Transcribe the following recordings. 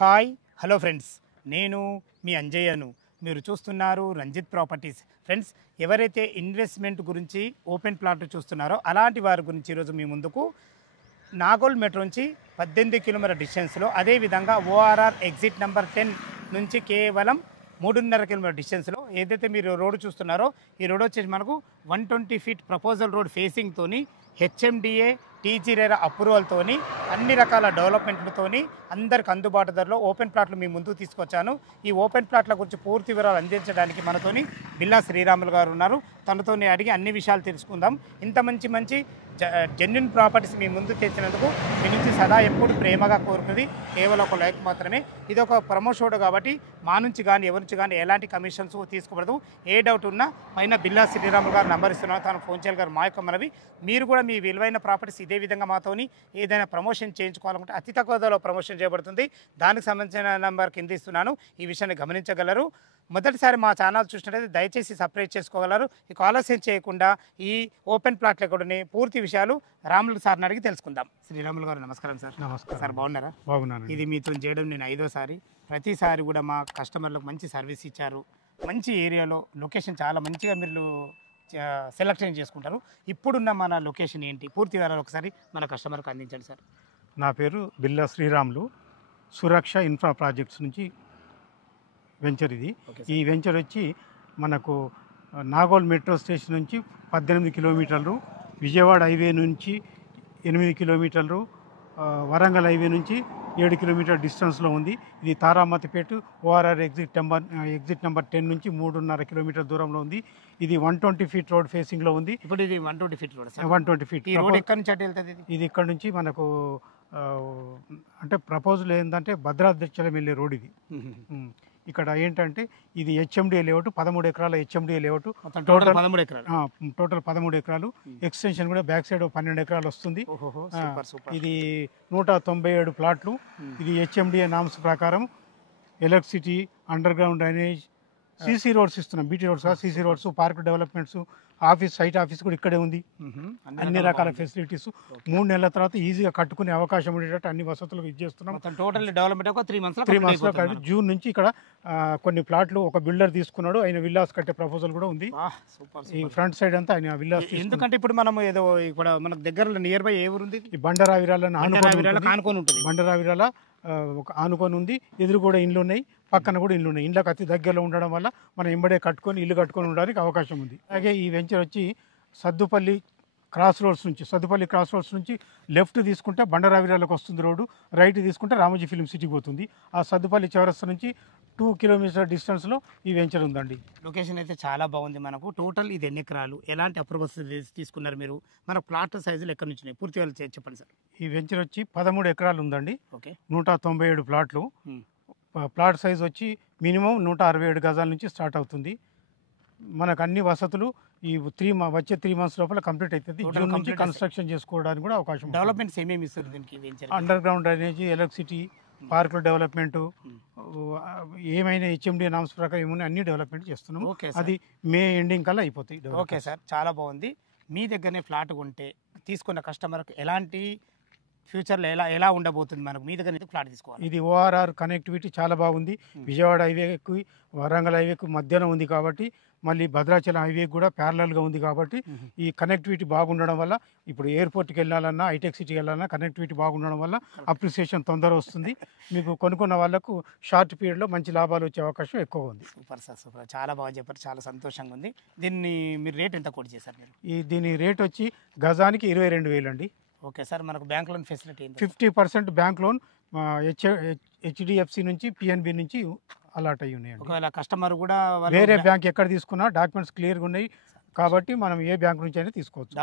Hi hello friends, నేను మీ అంజయ్యను. మీరు చూస్తున్నారు రంజిత్ ప్రాపర్టీస్. ఫ్రెండ్స్, ఎవరైతే ఇన్వెస్ట్మెంట్ గురించి ఓపెన్ ప్లాట్ చూస్తున్నారో అలాంటి వారి గురించి ఈరోజు మీ ముందుకు నాగోల్ మెట్రో నుంచి 18 కిలోమీటర్ల డిస్టెన్స్లో, అదేవిధంగా ఓఆర్ఆర్ ఎగ్జిట్ నెంబర్ 10 నుంచి కేవలం 3.5 కిలోమీటర్ డిస్టెన్స్లో ఏదైతే మీరు రోడ్డు చూస్తున్నారో ఈ రోడ్ వచ్చేసి మనకు 120 ఫీట్ ప్రపోజల్ రోడ్ ఫేసింగ్తోని హెచ్ఎండిఏ టీజీ రేరా అప్రూవల్తోని అన్ని రకాల డెవలప్మెంట్లతోని అందరికి అందుబాటు ధరలో ఓపెన్ ప్లాట్లు మీ ముందుకు తీసుకొచ్చాను. ఈ ఓపెన్ ప్లాట్ల గురించి పూర్తి వివరాలు అందించడానికి మనతోని బిల్లా శ్రీరాములు గారు ఉన్నారు. తనతోని అడిగి అన్ని విషయాలు తెలుసుకుందాం. ఇంత మంచి జెన్యున్ ప్రాపర్టీస్ మీ ముందు తెచ్చినందుకు మీ నుంచి సదా ఎప్పుడు ప్రేమగా కోరుకునేది కేవలం ఒక లైక్ మాత్రమే. ఇది ఒక ప్రమో షో కాబట్టి మా నుంచి కానీ ఎవరి నుంచి కానీ ఎలాంటి కమిషన్స్ తీసుకోబడదు. ఏ డౌట్ ఉన్నా పైన బిల్లా శ్రీరాములు గారు నంబర్ ఇస్తున్నాను, తను ఫోన్ చేయగలరు. మా యొక్క మనవి, మీరు కూడా మీ విలువైన ప్రాపర్టీస్ ఇదే విధంగా మాతోని ఏదైనా ప్రమోషన్ చేయించుకోవాలనుకుంటే అతి తక్కువ ధరలో ప్రమోషన్ చేయబడుతుంది. దానికి సంబంధించిన నెంబర్ కింద ఇస్తున్నాను, ఈ విషయాన్ని గమనించగలరు. మొదటిసారి మా ఛానల్ చూసినట్లయితే దయచేసి సబ్స్క్రైబ్ చేసుకోగలరు. ఈ ఆలస్యం చేయకుండా ఈ ఓపెన్ ప్లాట్ల కూడా పూర్తి విషయాలు రాములు సార్ని అడిగి తెలుసుకుందాం. శ్రీరాములు గారు నమస్కారం సార్. నమస్కారం సార్, బాగున్నారా? బాగున్నాను. ఇది మీతో చేయడం నేను 5వ సారి. ప్రతిసారి కూడా మా కస్టమర్లకు మంచి సర్వీస్ ఇచ్చారు. మంచి ఏరియాలో లొకేషన్ చాలా మంచిగా మీరు సెలెక్షన్ చేసుకుంటారు. ఇప్పుడున్న మన లొకేషన్ ఏంటి, పూర్తి వివరాలు ఒకసారి మన కస్టమర్కి అందించండి సార్. నా పేరు బిల్లా శ్రీరాములు. సురక్ష ఇన్ఫ్రా ప్రాజెక్ట్స్ నుంచి వెంచర్ ఇది. ఈ వెంచర్ వచ్చి మనకు నాగోల్ మెట్రో స్టేషన్ నుంచి 18 కిలోమీటర్లు, విజయవాడ హైవే నుంచి 8 కిలోమీటర్లు, వరంగల్ హైవే నుంచి 7 కిలోమీటర్ డిస్టెన్స్లో ఉంది. ఇది తారామతిపేట ఓఆర్ఆర్ ఎగ్జిట్ నెంబర్ 10 నుంచి 3.5 కిలోమీటర్ దూరంలో ఉంది. ఇది 120 ఫీట్ రోడ్ ఫేసింగ్లో ఉంది. ఇప్పుడు ఇది 120 ఫీట్ రోడ్. 120 ఫీట్ ఈ రోడ్ ఎక్కడి నుంచి అటు వెళ్తుంది? ఇది ఇక్కడ నుంచి మనకు అంటే ప్రపోజల్ ఏంటంటే భద్రాద్రిచలం వెళ్ళే రోడ్ ఇది. ఇక్కడ ఏంటంటే ఇది హెచ్ఎండిఏ లేఅవుట్, 13 ఎకరాల హెచ్ఎండిఏ లేఅవుట్. టోటల్ 13 ఎకరాలు. టోటల్ 13 ఎకరాలు. ఎక్స్టెన్షన్ కూడా బ్యాక్ సైడ్ 12 ఎకరాలు వస్తుంది. ఇది 197 ప్లాట్లు. ఇది హెచ్ఎండిఏ నామ్స్ ప్రకారం electricity, under ground drainage, CC roads ఇస్తున్నాం. BT roads, CC roads, park developments, site office కూడా ఇక్కడే ఉంది. అన్ని రకాల ఫెసిలిటీస్ 3 నెలల తర్వాత ఈజీగా కట్టుకునే అవకాశం ఉండేటట్టు అన్ని వసతులు ఇచ్చేస్తున్నాం. టోటల్ డెవలప్మెంట్ ఒక 3 మంత్స్ జూన్ నుంచి ఇక్కడ కొన్ని ప్లాట్లు ఒక బిల్డర్ తీసుకున్నాడు. ఆయన విల్లాస్ కట్టే ప్రపోజల్ కూడా ఉంది. ఈ ఫ్రంట్ సైడ్ అంతా ఆయన విల్లాస్. ఎందుకంటే ఇప్పుడు మనం ఏదో ఇక్కడ మనకు దగ్గరలో నియర్ బై ఏ ఊరు ఉంది? ఈ బండరావిరాలను ఆనుకొని ఉంటుంది. బండరావిరాల ఒక ఆనుకొని ఉంది. ఎదురు కూడా ఇండ్లు ఉన్నాయి, పక్కన కూడా ఇండ్లు ఉన్నాయి. ఇండ్లకు అతి దగ్గరలో ఉండడం వల్ల మనం ఎంబడే ఇల్లు కట్టుకొని ఉండడానికి అవకాశం ఉంది. అలాగే ఈ వెంచర్ వచ్చి సద్దుపల్లి క్రాస్ రోడ్స్ నుంచి లెఫ్ట్ తీసుకుంటే బండరావిరాలకు వస్తుంది రోడ్డు, రైట్ తీసుకుంటే రామోజీ ఫిల్మ్ సిటీకి పోతుంది. ఆ సద్దుపల్లి చౌరస్తా నుంచి 2 కిలోమీటర్ డిస్టెన్స్లో ఈ వెంచర్ ఉందండి. లొకేషన్ అయితే చాలా బాగుంది. మనకు టోటల్ ఇది ఎన్ని ఎకరాలు, ఎలాంటి అప్రూవల్స్ తీసుకున్నారు మీరు? మన ప్లాట్ సైజులు ఎక్కడి నుంచి పూర్తిగా చెప్పండి సార్. ఈ వెంచర్ వచ్చి 13 ఎకరాలు ఉందండి. ఓకే. 197 ప్లాట్లు. ప్లాట్ సైజ్ వచ్చి మినిమం 167 గజాల నుంచి స్టార్ట్ అవుతుంది. మనకు అన్ని వసతులు ఈ వచ్చే 3 మంత్స్ లోపల కంప్లీట్ అవుతుంది. జూన్ నుంచి కన్స్ట్రక్షన్ చేసుకోవడానికి కూడా అవకాశం. డెవలప్మెంట్స్ ఏమేమి ఇస్తారు దీనికి? అండర్ గ్రౌండ్ డ్రైనేజ్, ఎలక్ట్రిసిటీ, పార్కుల డెవలప్మెంట్, ఏమైనా హెచ్ఎండిఏ నామ్స్ ప్రకారం ఏమైనా అన్ని డెవలప్మెంట్ చేస్తున్నాం. అది మే ఎండింగ్ కల్లా అయిపోతాయి. ఓకే సార్, చాలా బాగుంది. మీ దగ్గరనే ఫ్లాట్ కొంటే తీసుకున్న కస్టమర్కి ఎలాంటి ఫ్యూచర్లో ఎలా ఉండబోతుంది? మనకు మీ దగ్గర ఫ్లాట్ తీసుకోవాలి. ఇది ఓఆర్ఆర్ కనెక్టివిటీ చాలా బాగుంది. విజయవాడ హైవేకి, వరంగల్ హైవేకి మధ్యన ఉంది కాబట్టి, మళ్ళీ భద్రాచలం హైవేకి కూడా ప్యారలల్గా ఉంది కాబట్టి ఈ కనెక్టివిటీ బాగుండడం వల్ల ఇప్పుడు ఎయిర్పోర్ట్కి వెళ్ళాలన్నా, హైటెక్ సిటీకి వెళ్ళాలన్నా కనెక్టివిటీ బాగుండడం వల్ల అప్రిసియేషన్ తొందర వస్తుంది. మీకు కొనుక్కున్న వాళ్ళకు షార్ట్ పీరియడ్లో మంచి లాభాలు వచ్చే అవకాశం ఎక్కువ ఉంది. సూపర్ సార్, సూపర్, చాలా బాగా చెప్పారు, చాలా సంతోషంగా ఉంది. దీన్ని మీరు రేట్ ఎంత కోట్ చేశారు మీరు? దీని రేట్ వచ్చి గజానికి 22,000 అండి. ఓకే సార్, మనకు bank loan facility 50% bank loan HDFC నుంచి, పిఎన్బి నుంచి అలాట్ అయ్యి ఉన్నాయండి. ఒకవేళ కస్టమర్ కూడా వేరే బ్యాంక్ ఎక్కడ తీసుకున్నా డాక్యుమెంట్స్ క్లియర్గా ఉన్నాయి కాబట్టి మనం ఏ బ్యాంక్ నుంచి అయినా తీసుకోవచ్చు.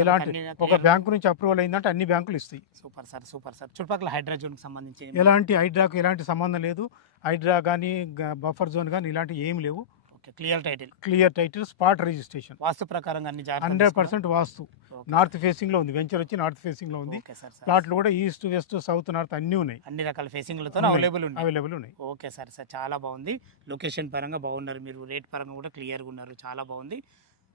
ఎలాంటి ఒక బ్యాంకు నుంచి అప్రూవల్ అయిందంటే అన్ని బ్యాంకులు ఇస్తాయి. Super sir, super sir. చుట్టుపక్కల హైడ్రా జోన్కి సంబంధించి హైడ్రాకు ఎలాంటి సంబంధం లేదు. హైడ్రా కానీ బఫర్ జోన్ కానీ ఇలాంటివి ఏమి లేవు. క్లియర్ టైటిల్, స్పాట్ రిజిస్ట్రేషన్, వాస్తు ప్రకారం 100% వాస్తు. నార్త్ ఫేసింగ్ లో ఉంది. వెంచర్ వచ్చి నార్త్ ఫేసింగ్ లో ఉంది. ప్లాట్లు కూడా ఈస్ట్, వెస్ట్, సౌత్, నార్త్ అన్ని ఉన్నాయి. అన్ని రకాల ఫేసింగ్ లతో అవైలబుల్ ఉన్నాయి. ఓకే సార్, చాలా బాగుంది. లొకేషన్ పరంగా బాగున్నారు మీరు, రేట్ పరంగా కూడా క్లియర్గా ఉన్నారు, చాలా బాగుంది.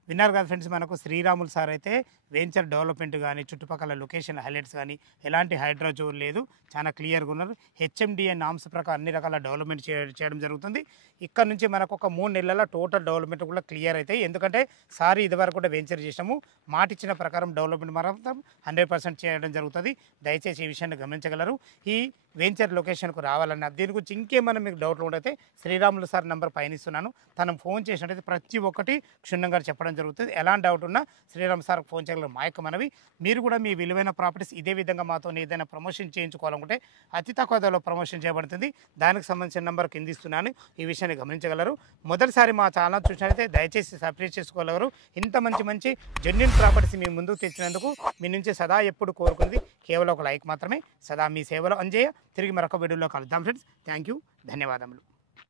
విన్నారు కదా ఫ్రెండ్స్, మనకు శ్రీరాములు సార్ అయితే వెంచర్ డెవలప్మెంట్ కానీ చుట్టుపక్కల లొకేషన్ హైలైట్స్ కానీ ఎలాంటి హైడ్రోజోన్ లేదు, చాలా క్లియర్గా ఉన్నారు. హెచ్ఎండిఏ నామ్స్ ప్రకారం అన్ని రకాల డెవలప్మెంట్ చేయడం జరుగుతుంది. ఇక్కడ నుంచి మనకు ఒక 3 నెలల టోటల్ డెవలప్మెంట్ కూడా క్లియర్ అవుతాయి. ఎందుకంటే సార్ ఇదివరకు కూడా వెంచర్ చేసినాము, మాట ఇచ్చిన ప్రకారం డెవలప్మెంట్ మాత్రం 100% చేయడం జరుగుతుంది. దయచేసి ఈ విషయాన్ని గమనించగలరు. ఈ వెంచర్ లొకేషన్కు రావాలన్న దీని గురించి ఇంకేమైనా మీకు డౌట్లు ఉండైతే శ్రీరాములు సార్ నెంబర్ పైన ఇస్తున్నాను, తను ఫోన్ చేసినట్టయితే ప్రతి ఒక్కటి క్షుణ్ణంగా చెప్పడం జరుగుతుంది. ఎలాంటి డౌట్ ఉన్నా శ్రీరామ్ సార్కి ఫోన్ చేయగలరు. మా యొక్క మనవి, మీరు కూడా మీ విలువైన ప్రాపర్టీస్ ఇదే విధంగా మాతో ఏదైనా ప్రమోషన్ చేయించుకోవాలనుకుంటే అతి తక్కువ ధరలో ప్రమోషన్ చేయబడుతుంది. దానికి సంబంధించిన నెంబర్ కింద ఇస్తున్నాను, ఈ విషయాన్ని గమనించగలరు. మొదటిసారి మా ఛానల్ చూసినట్లయితే దయచేసి సబ్స్క్రైబ్ చేసుకోగలరు. ఇంత మంచి జెన్యూన్ ప్రాపర్టీస్ మీ ముందుకు తెచ్చినందుకు మీ నుంచి సదా ఎప్పుడు కోరుకుంది కేవలం ఒక లైక్ మాత్రమే. సదా మీ సేవలో అంజయ్య. తిరిగి మరొక వీడియోలో కలుద్దాం ఫ్రెండ్స్. థ్యాంక్ యూ, ధన్యవాదములు.